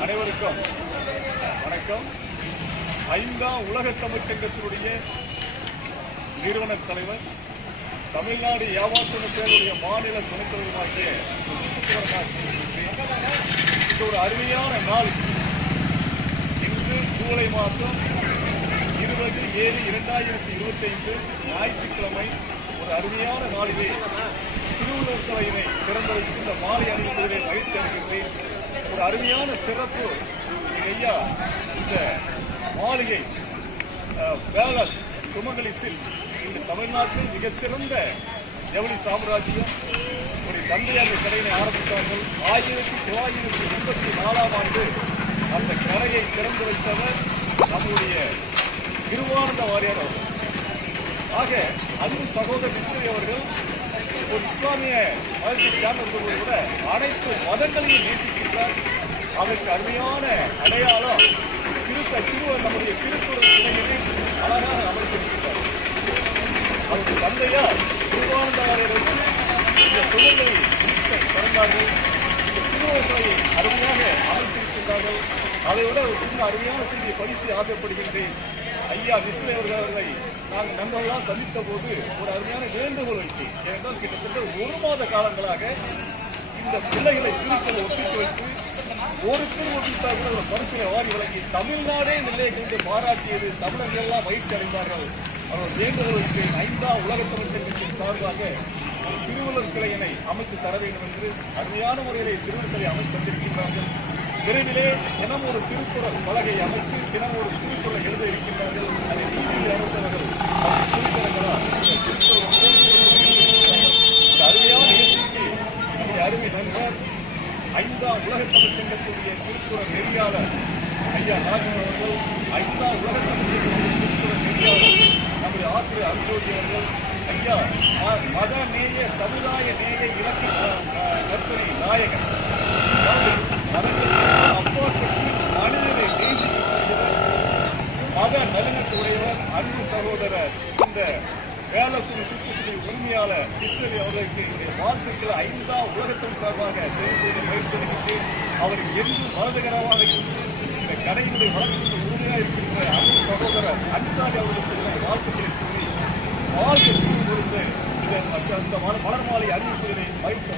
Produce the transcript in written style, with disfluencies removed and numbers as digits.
அனைவருக்கும் வணக்கம். 5ஆம் உலக தமிழ்ச் சங்கத்தினுடைய நிறுவன தலைவர், தமிழ்நாடு வியாபார பேருடைய மாநில துணைத் தலைவராகிய இது ஒரு அருமையான நாள். இன்று ஜூலை மாதம் 20/7/2025 ஞாயிற்றுக்கிழமை ஒரு அருமையான நாளிலே திருவள்ளுவர் சிலையினை திறந்து வைத்து இந்த மாலை அணிவதிலே மகிழ்ச்சி அடைகின்றேன். ஒரு அருமையான சிறப்பு ஐயா, இந்த மாளிகை பேலஸ் சுமங்கலி சில்க்ஸ் இந்த தமிழ்நாட்டில் மிகச்சிறந்த ஜவுளி சாம்ராஜ்யம். ஒரு தந்தையாக கடையினை ஆரம்பித்தார்கள். 1984ஆம் ஆண்டு அந்த கடையை திறந்து வைத்தவர் நம்முடைய திருவானந்த வாரியார் அவர்கள். ஆக அன்பு சகோதரர் விஷ்ணு அவர்கள் ஒரு இஸ்லாமிய மதத்தை சார்ந்தவர்களோடு கூட அனைத்து மதங்களையும் நேசிக்கின்றார். அதற்கு அருமையான அடையாளம் நம்முடைய திருக்குறள் சிலையினை அழகாக அமைத்திருக்கிறார். அவருடைய தந்தையார் திருவானந்த வாரியார் இந்த சுழலை பிறந்தார்கள். இந்த திருவள்ளுவர் சிலையை அருமையாக அமைத்திருக்கின்றார்கள். அதை விட ஒரு சின்ன அருமையான செய்தியை படித்து ஆசைப்படுகின்றேன். ஐயா விஷ்ணு அவர்களை நாங்கள் நண்பர்களாக சந்தித்த போது ஒரு அருமையான வேண்டுகோள் வைத்தேன். ஏனென்றால் கிட்டத்தட்ட 1 மாத காலங்களாக இந்த பிள்ளைகளை திருக்களை ஒப்பிட்டு வைத்து ஒருத்தர் ஒப்பித்தால் கூட ஒரு பரிசுகளை வாரி வழங்கி தமிழ்நாடே நிலையை கொண்டு பாராட்டியது தமிழர்கள் எல்லாம் மகிழ்ச்சி அடைந்தார்கள். அவர் வேண்டுகோள் வைத்தேன். 5ஆம் உலக தமிழ்ச் சங்கத்தின் சார்பாக திருவள்ளுவர் சிலையினை அமைத்து தர வேண்டும் என்று அருமையான முறையிலே திருவள்ளுவர் சிலை அமைத்து தந்திருக்கின்றார்கள். விரைவிலே தினம் ஒரு திருக்குறள் பலகை அமைத்து தினம் ஒரு திருக்குறளை எழுத இருக்கின்றார்கள். அதை நீதி அரசர்கள் திருக்குறளால் இந்த அருமையான நிகழ்ச்சிக்கு நம்முடைய அருமை நண்பர் 5ஆம் உலக தமிழ்ச் சங்கத்துடைய திருக்குறள் நெறியாளர் ஐயா ராஜன் அவர்கள், 5ஆம் உலக தமிழ்ச் சங்கத்துடைய திருக்குறள் நெறியாளர் நம்முடைய ஆசிரியர் அருஜோதி அவர்கள், ஐயா மத நேய சமுதாய நேய இலக்கிய கற்பனை நாயகன், அப்பாற்பட்டு மனிதனை நேசிக்கக்கூடியவர், மத நல்லிணக்கத்துடையவர், அன்பு சகோதரர், இந்த வேலசுரி சுற்றுச்சூழல் உரிமையாளர் கிருஷ்ணகிரி அவர்களுக்கு என்னுடைய வாழ்த்துக்களை 5ஆம் உலகத்தின் சார்பாக தெரிவிப்பதை மகிழ்ச்சி அளிக்கின்றேன். அவர் என்றும் வலதுகரமாக இருந்து இந்த கடையினுடைய வளர்ச்சிக்கு உறுதியாக இருக்கின்ற அன்பு சகோதரர் அன்சாரி அவர்களுக்கு வாழ்த்துக்களை கூறி வாழ்க்கை கூறி கொடுத்து இந்த மலர் மாலை அறிவிப்பதை மகிழ்ச்சி